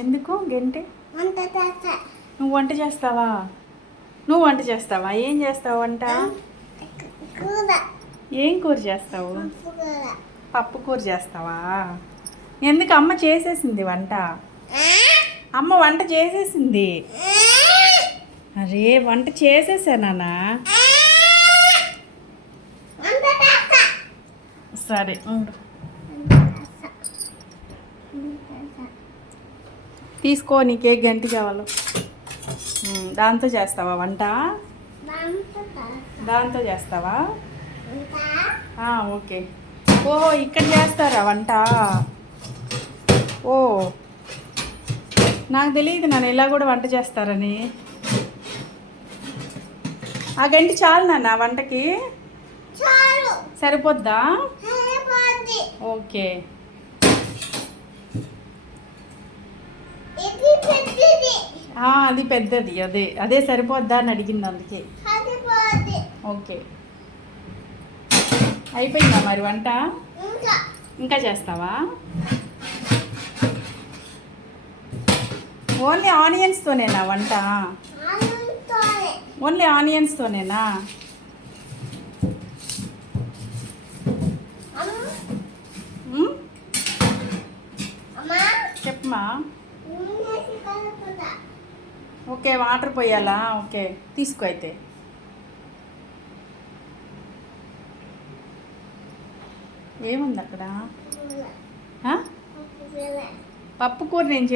ఎందుకు గంటే? నువ్వు వంట చేస్తావా? నువ్వు వంట చేస్తావా? ఏం చేస్తావు వంట? ఏం కూర చేస్తావు? పప్పు కూర చేస్తావా? ఎందుకు? అమ్మ చేసేసింది వంట. అమ్మ వంట చేసేసింది. అరే వంట చేసేసానా? సరే ఉండు. తీసుకో, నీకే గంటి కావాలో దాంతో చేస్తావా వంట? దాంతో చేస్తావా? ఓకే. ఓ ఇక్కడ చేస్తారా వంట? ఓ నాకు తెలియదు నాన్న ఇలా కూడా వంట చేస్తారని. ఆ గంటి చాలు నాన్న వంటకి? సరిపోద్దా? ఓకే. అది పెద్దది. అదే అదే సరిపోద్దా అని అడిగింది అందుకే. ఓకే. అయిపోయిందా మరి వంట? ఇంకా చేస్తావా? ఓన్లీ ఆనియన్స్తోనేనా వంట? ఓన్లీ ఆనియన్స్తోనేనా? చెప్పమా. ఓకే వాటర్ పోయాలా? ఓకే తీసుకో అయితే. ఏముంది అక్కడ? పప్పు కూర నేను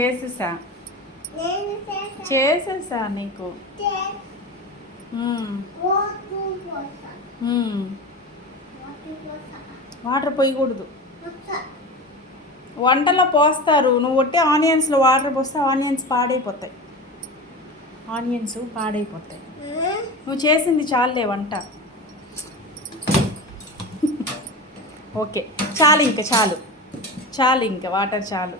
చేసేసా నీకు. వాటర్ పోయకూడదు. వంటలో పోస్తారు. నువ్వు ఒట్టి ఆనియన్స్లో వాటర్ పోస్తే ఆనియన్స్ పాడైపోతాయి. నువ్వు చేసింది చాలులే వంట. ఓకే చాలు, ఇంకా చాలు ఇంకా వాటర్ చాలు.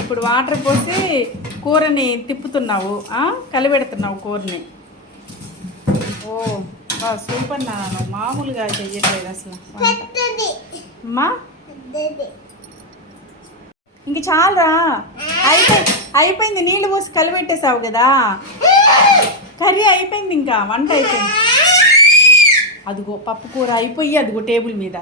ఇప్పుడు వాటర్ పోసి కూరని తిప్పుతున్నావు, కలిపెడుతున్నావు కూరని. ఓ సూపర్ నాన్న, మామూలుగా చెయ్యట్లేదు అసలు అమ్మా. ఇంక చాలరా, అయిపోయింది. నీళ్ళు పోసి కలిపెట్టేసావు కదా, కర్రీ అయిపోయింది. ఇంకా వంట అయిపోయింది. అదిగో పప్పు కూర అయిపోయి అదిగో టేబుల్ మీద